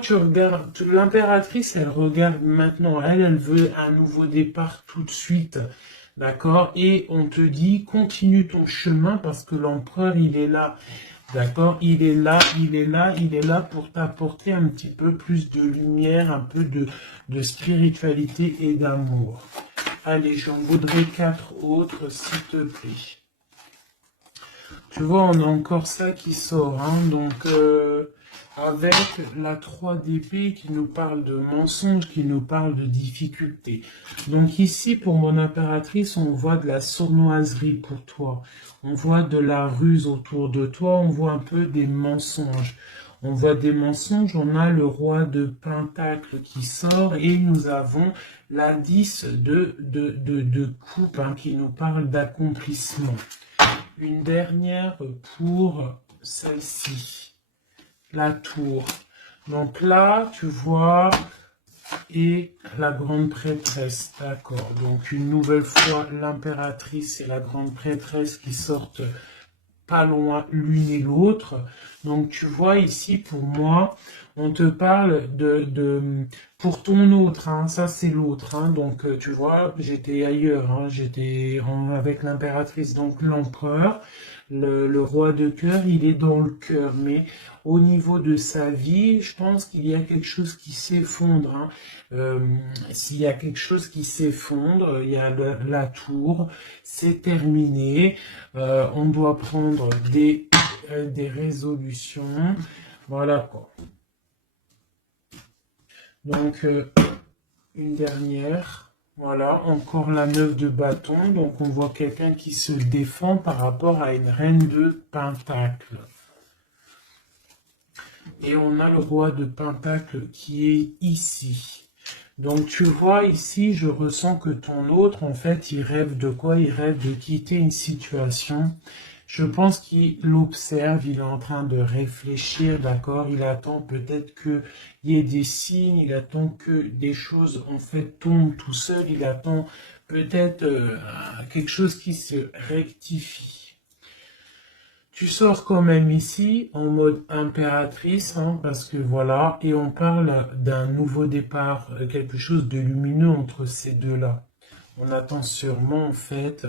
tu regardes, l'impératrice, elle regarde maintenant, elle veut un nouveau départ tout de suite. D'accord? Et on te dit, continue ton chemin parce que l'empereur, il est là. D'accord? Il est là, il est là, il est là pour t'apporter un petit peu plus de lumière, un peu de spiritualité et d'amour. Allez, j'en voudrais 4 autres, s'il te plaît. Tu vois, on a encore ça qui sort, hein, donc avec la 3 d'épée qui nous parle de mensonges, qui nous parle de difficultés. Donc ici, pour mon impératrice, on voit de la sournoiserie pour toi. On voit de la ruse autour de toi, on voit un peu des mensonges. On voit des mensonges, on a le roi de Pentacle qui sort et nous avons la 10 de coupe hein, qui nous parle d'accomplissement. Une dernière pour celle-ci, la tour. Donc là, tu vois, et la grande prêtresse, d'accord. Donc une nouvelle fois, l'impératrice et la grande prêtresse qui sortent pas loin l'une et l'autre. Donc tu vois ici, pour moi, on te parle pour ton autre, hein, ça c'est l'autre, hein, donc tu vois, j'étais ailleurs, hein, avec l'impératrice, donc l'empereur, le roi de cœur, il est dans le cœur, mais au niveau de sa vie, je pense qu'il y a quelque chose qui s'effondre, hein. S'il y a quelque chose qui s'effondre, il y a la tour, c'est terminé, on doit prendre des résolutions, voilà quoi. Donc, une dernière. Voilà, encore la 9 de bâton. Donc, on voit quelqu'un qui se défend par rapport à une reine de pentacle. Et on a le roi de pentacle qui est ici. Donc, tu vois ici, je ressens que ton autre, en fait, il rêve de quoi? Il rêve de quitter une situation. Je pense qu'il l'observe, il est en train de réfléchir, d'accord? Il attend peut-être qu'il y ait des signes, il attend que des choses, en fait, tombent tout seul, il attend peut-être quelque chose qui se rectifie. Tu sors quand même ici en mode impératrice, hein, parce que voilà, et on parle d'un nouveau départ, quelque chose de lumineux entre ces deux-là. On attend sûrement en fait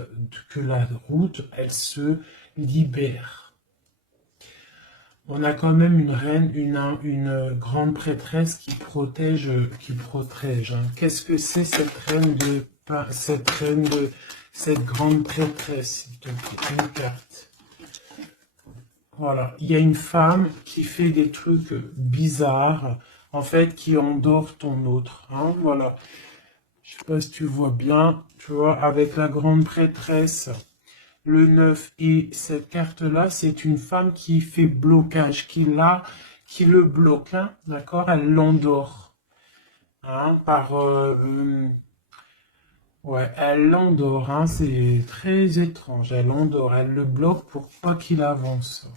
que la route, elle se libère. On a quand même une reine, une grande prêtresse qui protège, hein. Qu'est-ce que c'est cette reine de, cette grande prêtresse, s'il te plaît, une carte. Voilà, il y a une femme qui fait des trucs bizarres, en fait, qui endort ton autre, hein, voilà. Je sais pas si tu vois bien, tu vois, avec la grande prêtresse. Le 9 et cette carte-là, c'est une femme qui fait blocage, qui le bloque, hein, d'accord? Elle l'endort, hein, ouais, elle l'endort, hein, c'est très étrange, elle l'endort, elle le bloque pour pas qu'il avance.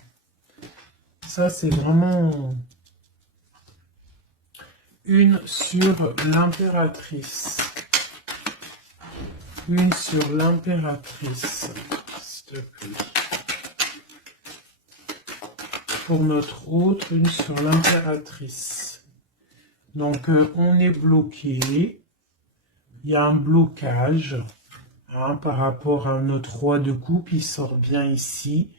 Ça, c'est vraiment une sur l'impératrice. Une sur l'impératrice, s'il te plaît. Pour notre autre, une sur l'impératrice. Donc, on est bloqué. Il y a un blocage, hein, par rapport à notre roi de coupe. Il sort bien ici.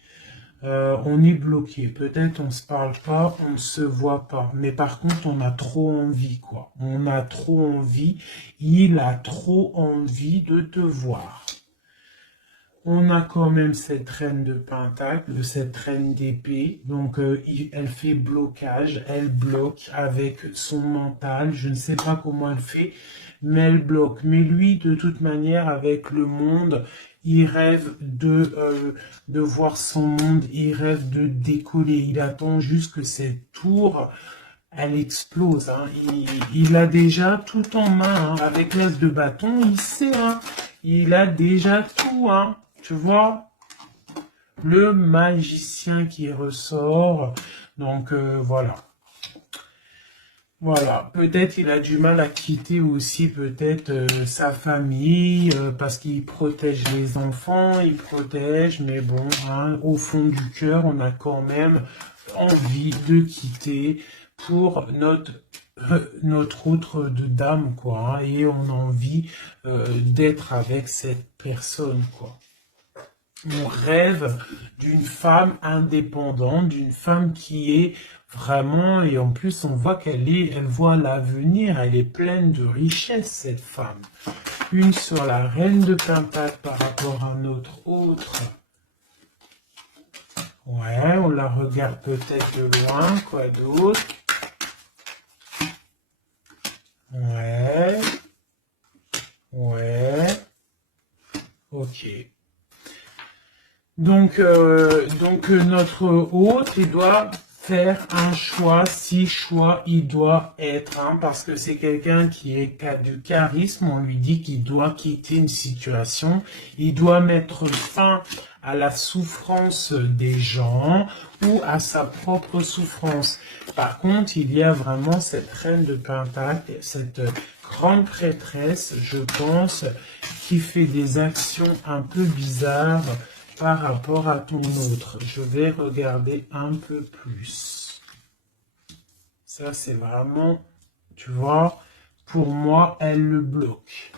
On est bloqué. Peut-être on se parle pas, on ne se voit pas. Mais par contre, on a trop envie, quoi. On a trop envie. Il a trop envie de te voir. On a quand même cette reine de pentacle, cette reine d'épée. Donc, elle fait blocage. Elle bloque avec son mental. Je ne sais pas comment elle fait, mais elle bloque. Mais lui, de toute manière, avec le monde, il rêve de voir son monde. Il rêve de décoller. Il attend juste que cette tour, elle explose, hein. Il a déjà tout en main, hein. Avec l'as de bâton, il sait, hein. Il a déjà tout, hein. Tu vois, le magicien qui ressort. Donc, voilà. Voilà, peut-être il a du mal à quitter aussi peut-être sa famille, parce qu'il protège les enfants, il protège, mais bon, hein, au fond du cœur, on a quand même envie de quitter pour notre autre de dame, quoi, hein, et on a envie d'être avec cette personne, quoi. On rêve d'une femme indépendante, d'une femme qui est vraiment, et en plus on voit elle voit l'avenir, elle est pleine de richesse, cette femme. Une sur la reine de pentacle par rapport à notre autre. Ouais, on la regarde peut-être de loin, quoi d'autre? Ouais. Ouais. Ok. Donc notre hôte, il doit faire un choix, si choix il doit être, hein, parce que c'est quelqu'un qui a du charisme, on lui dit qu'il doit quitter une situation, il doit mettre fin à la souffrance des gens ou à sa propre souffrance. Par contre, il y a vraiment cette reine de pentacle, cette grande prêtresse, je pense, qui fait des actions un peu bizarres par rapport à ton autre. Je vais regarder un peu plus. Ça, c'est vraiment, tu vois, pour moi, elle le bloque.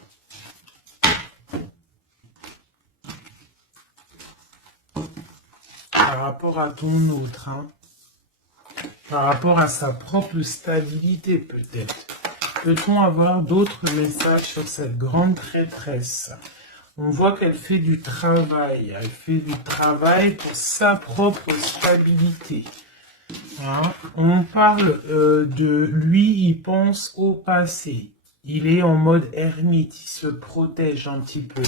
Par rapport à ton autre, hein. Par rapport à sa propre stabilité, peut-être. Peut-on avoir d'autres messages sur cette grande prêtresse? On voit qu'elle fait du travail. Elle fait du travail pour sa propre stabilité. Hein? On parle de lui, il pense au passé. Il est en mode ermite, il se protège un petit peu.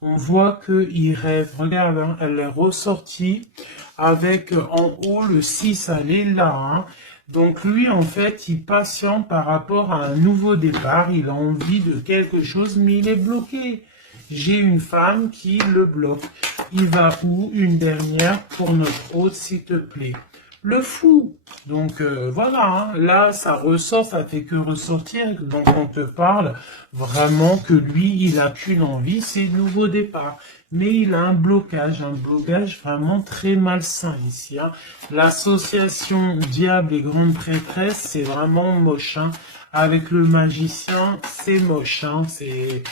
On voit qu'il rêve. Regarde, hein, elle est ressortie avec en haut le 6, elle est là. Hein? Donc lui, en fait, il patiente par rapport à un nouveau départ. Il a envie de quelque chose, mais il est bloqué. J'ai une femme qui le bloque. Il va où? Une dernière pour notre hôte, s'il te plaît. Le fou. Donc voilà, hein, là ça ressort, ça fait que ressortir. Donc on te parle vraiment que lui, il a qu'une envie, c'est le nouveau départ. Mais il a un blocage vraiment très malsain ici. Hein. L'association diable et grande prêtresse, c'est vraiment moche. Hein. Avec le magicien, c'est moche. Hein. C'est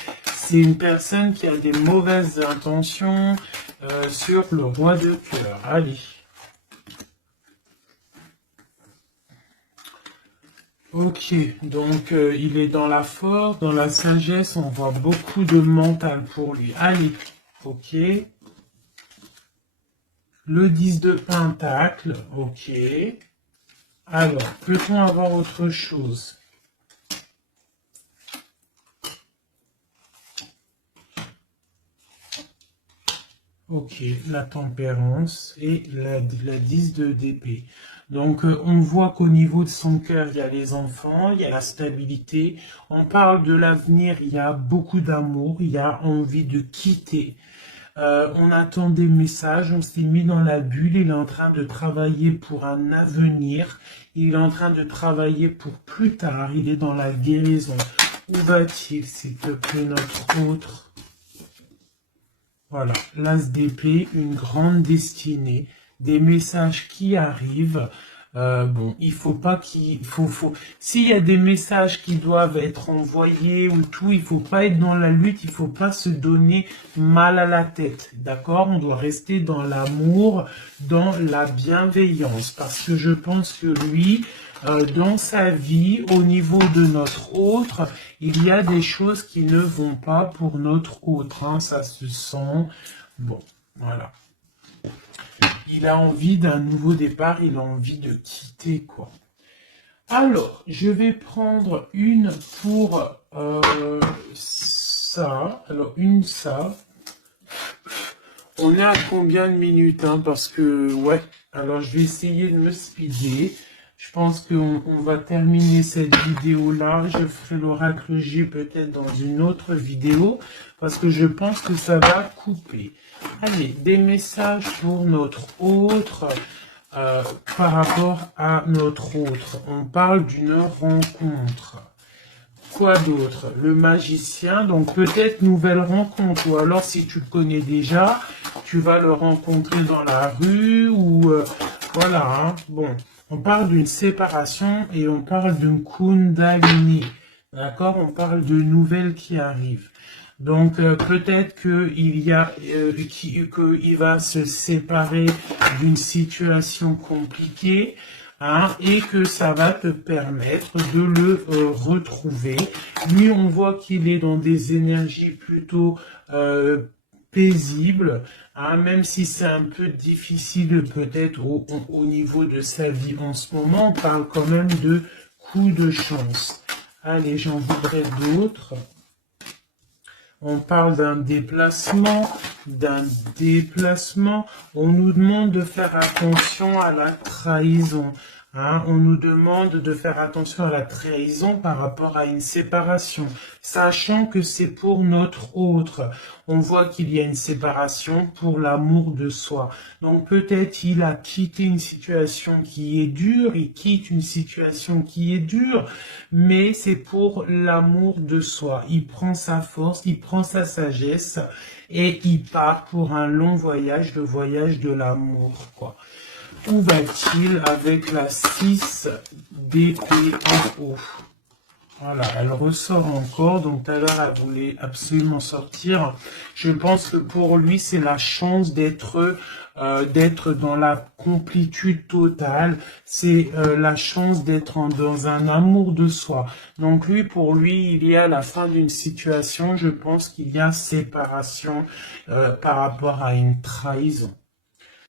une personne qui a des mauvaises intentions sur le roi de cœur. Allez. Ok, donc il est dans la force, dans la sagesse, on voit beaucoup de mental pour lui. Allez, ok. Le 10 de pentacle, ok. Alors, peut-on avoir autre chose? Ok, la tempérance et la 10 de d'épée. Donc, on voit qu'au niveau de son cœur, il y a les enfants, il y a la stabilité. On parle de l'avenir, il y a beaucoup d'amour, il y a envie de quitter. On attend des messages, on s'est mis dans la bulle, il est en train de travailler pour un avenir, il est en train de travailler pour plus tard, il est dans la guérison. Où va-t-il, s'il te plaît, notre autre? Voilà, l'as d'épée, une grande destinée, des messages qui arrivent. Bon, il faut pas s'il y a des messages qui doivent être envoyés ou tout, il faut pas être dans la lutte, il faut pas se donner mal à la tête, d'accord? On doit rester dans l'amour, dans la bienveillance, parce que je pense que lui, dans sa vie, au niveau de notre autre, il y a des choses qui ne vont pas pour notre autre, hein, ça se sent. Bon, voilà. Il a envie d'un nouveau départ, il a envie de quitter, quoi. Alors, je vais prendre une pour ça. Alors, une ça. On est à combien de minutes, hein, parce que, ouais. Alors, je vais essayer de me speeder. Je pense qu'on va terminer cette vidéo-là. Je ferai l'oracle J peut-être dans une autre vidéo, parce que je pense que ça va couper. Allez, des messages pour notre autre, par rapport à notre autre. On parle d'une rencontre. Quoi d'autre? Le magicien, donc peut-être nouvelle rencontre, ou alors si tu le connais déjà, tu vas le rencontrer dans la rue, ou voilà, hein. Bon, on parle d'une séparation et on parle d'une kundalini, d'accord? On parle de nouvelles qui arrivent. Donc peut-être qu'il y a qu'il va se séparer d'une situation compliquée, hein, et que ça va te permettre de le retrouver. Lui, on voit qu'il est dans des énergies plutôt paisibles, hein, même si c'est un peu difficile peut-être au niveau de sa vie en ce moment, on parle quand même de coups de chance. Allez, j'en voudrais d'autres. On parle d'un déplacement, d'un déplacement. On nous demande de faire attention à la trahison. Hein, on nous demande de faire attention à la trahison par rapport à une séparation, sachant que c'est pour notre autre. On voit qu'il y a une séparation pour l'amour de soi. Donc peut-être il a quitté une situation qui est dure, il quitte une situation qui est dure, mais c'est pour l'amour de soi. Il prend sa force, il prend sa sagesse et il part pour un long voyage, le voyage de l'amour, quoi. Où va-t-il avec la 6 d'épée en haut? Voilà, elle ressort encore, donc tout à l'heure elle voulait absolument sortir. Je pense que pour lui c'est la chance d'être dans la complétude totale, c'est la chance d'être dans un amour de soi. Donc lui, pour lui, il y a la fin d'une situation, je pense qu'il y a séparation par rapport à une trahison.